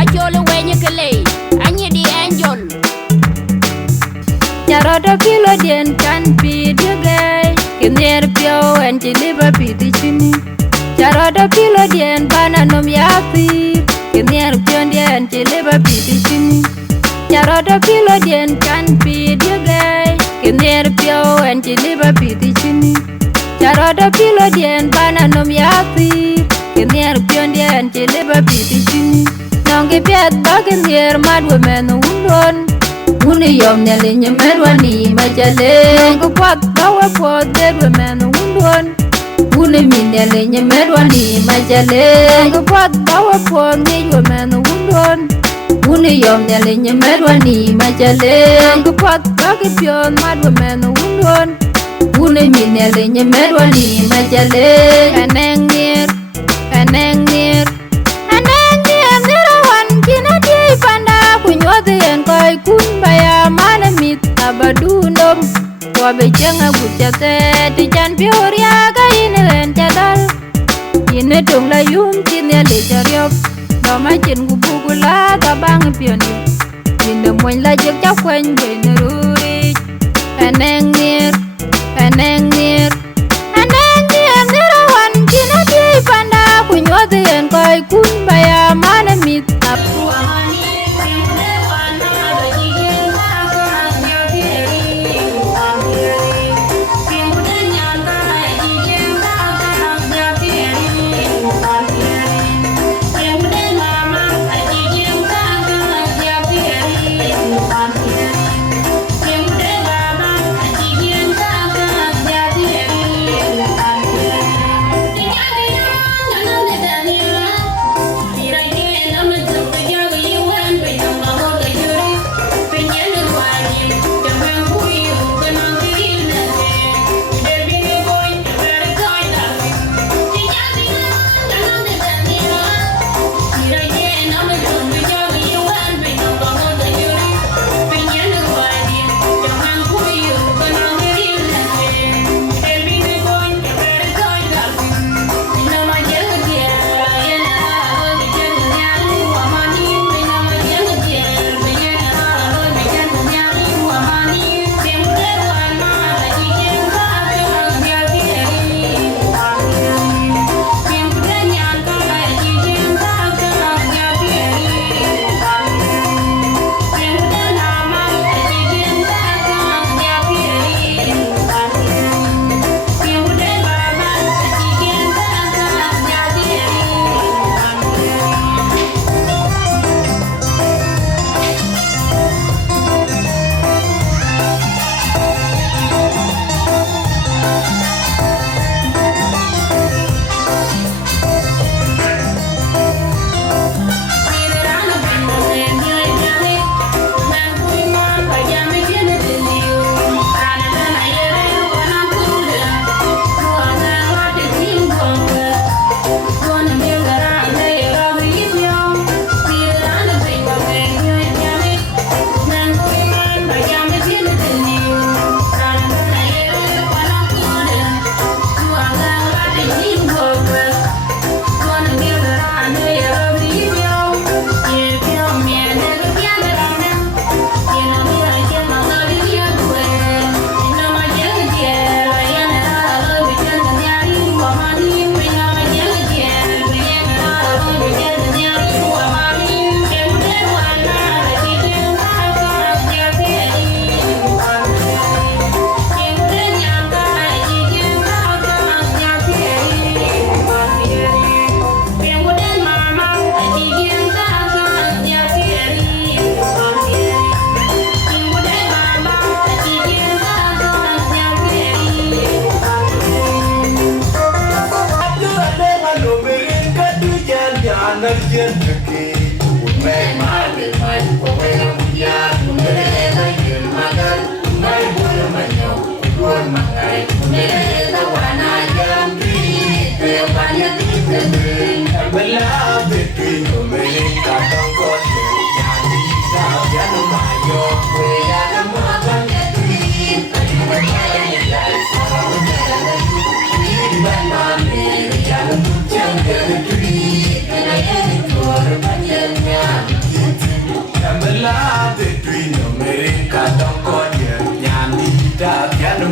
Acholo wenye kele, anye di angel. Nyarada kilo dien kan pi dige, kinyer pio en chiliba pi di chini. Nyarada kilo dien bana nom yapi, kinyer pio dien chiliba pi di chini. Nyarada kilo dien kan pi dige, kinyer pio en chiliba pi di chini. Nyarada kilo dien bana nom yapi, kinyer pio dien chiliba pi di chini. Nongi piat bagen yer madwe men undon. Uni yom nyali nyemedwa ni majale. Nongi kwat bawe po dedwe men undon. Uni min nyali nyemedwa ni majale. Nongi kwat bawe po ngijwe men undon. Uni yom nyali nyemedwa ni majale. Nongi kwat bagi pion madwe men undon. Uni min nyali nyemedwa ni majale. Kaneng nir, kaneng nir. Kunyoti en koi kun baya mana mit abadundom. Wabe jenga bujate ti chan pioria ka ine len chadal. Ine tung la yum chine le chariop. Doma chin gubugula tabang pioni. Ine mwen la jek cha kwen bene ruri. Kaneng nir, kaneng nir. Kaneng nir nirawan chine ti panda. Kunyoti en koi kun baya mana mit abadundom.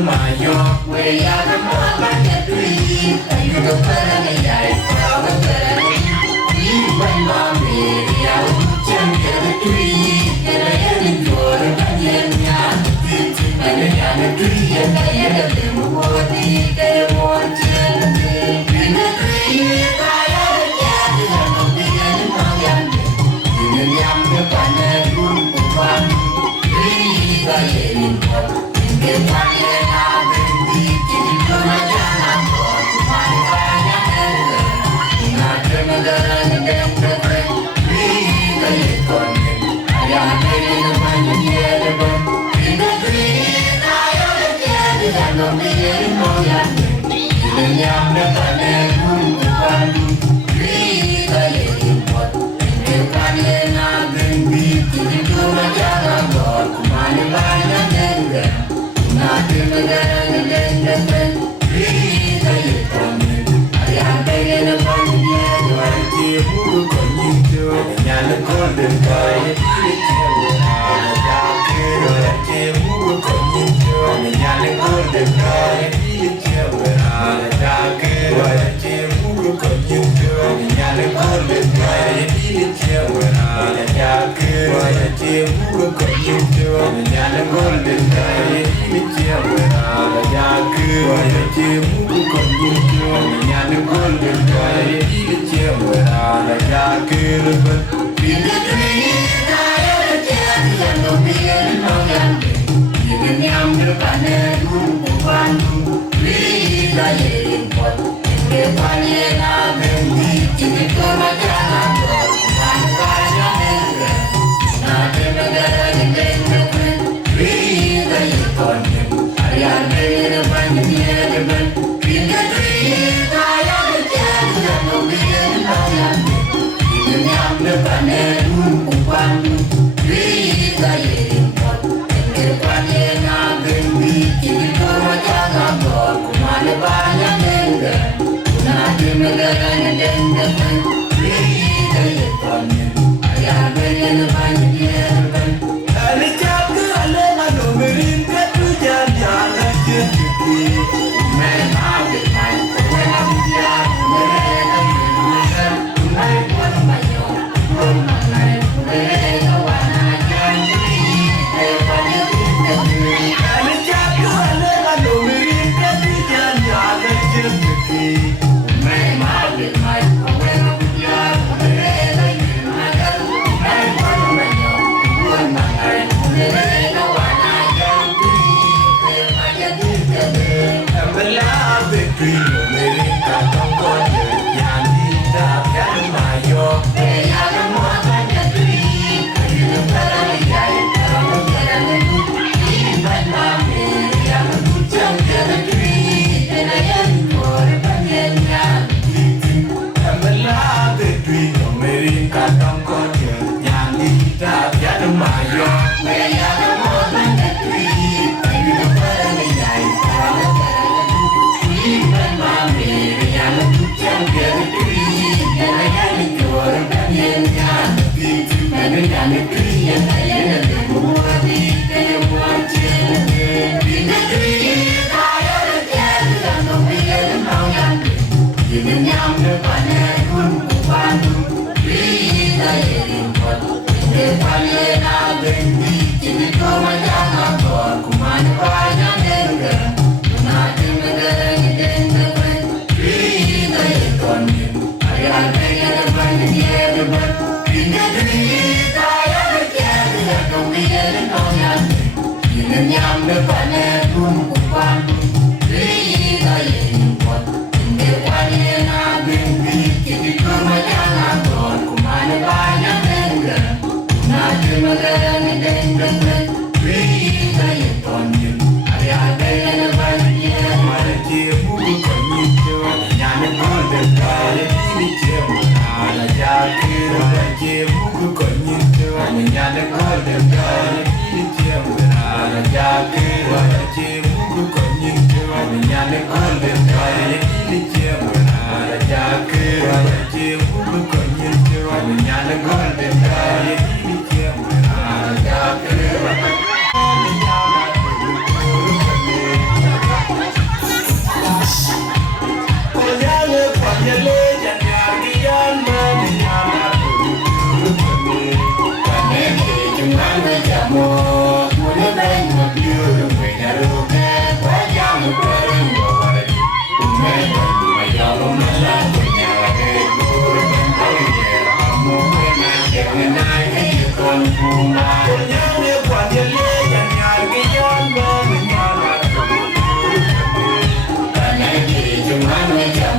mayo we ya the mo ba ke tui you go para me ya go para me we when ma me ya chen ke tui ke na ya ni go ra ya nya ti ti na ya na tui ya na ya de mo ti ke mo chen ni na tui ta ya ya ya no bi ya ni ma ya ni ya me pa na gun pu pa ri ga ye ni ko ke pa ye na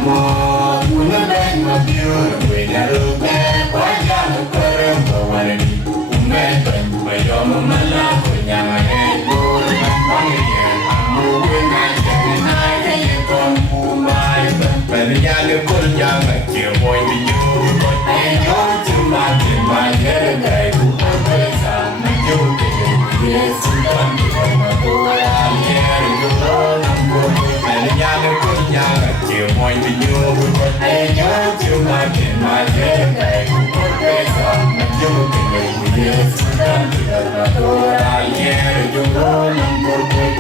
more. When the bang of you, when I look back, why down the current for one of you? But you're my love, when you're my head, go and I'm here. I'm moving, I can't come home, my but the young good young, like you, boy, with you. But I know too much in my head, I do always have my joke. Yes, I'm going to go out here and go on. I'm going and the young good young, like you, boy, with you. But I know too much in my head, I do always have my joke. Yes, I'm going to go out here and go on. I'm going to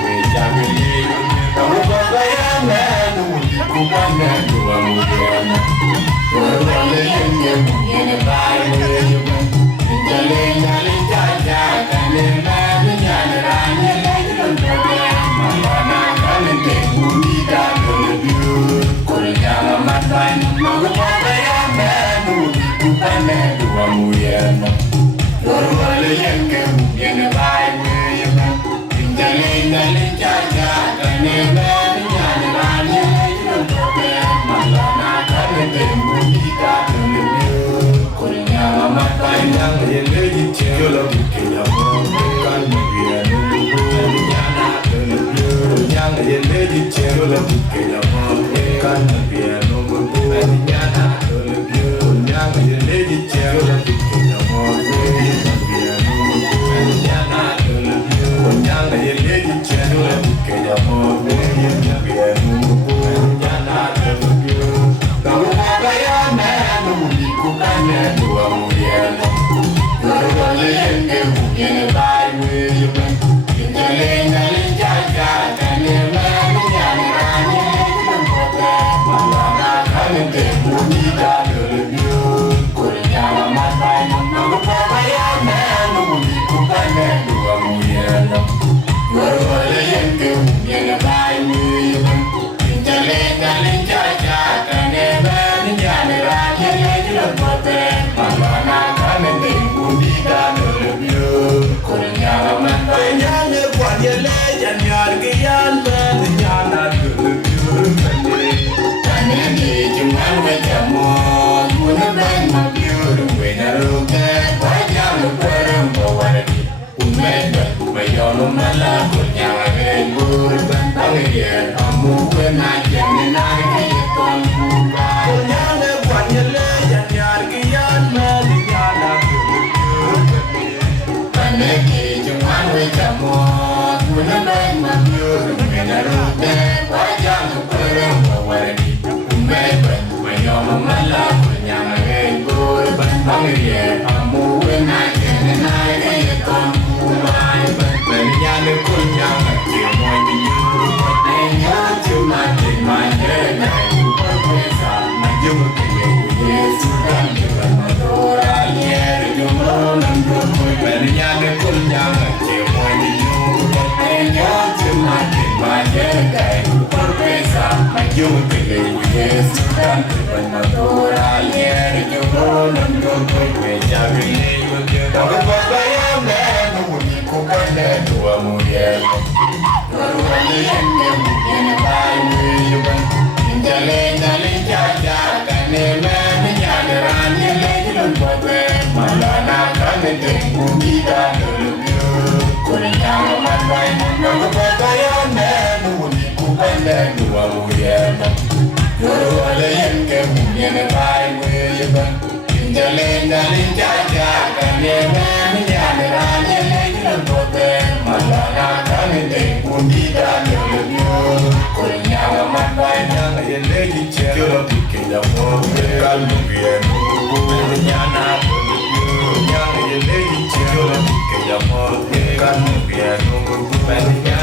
Kan biar nunggu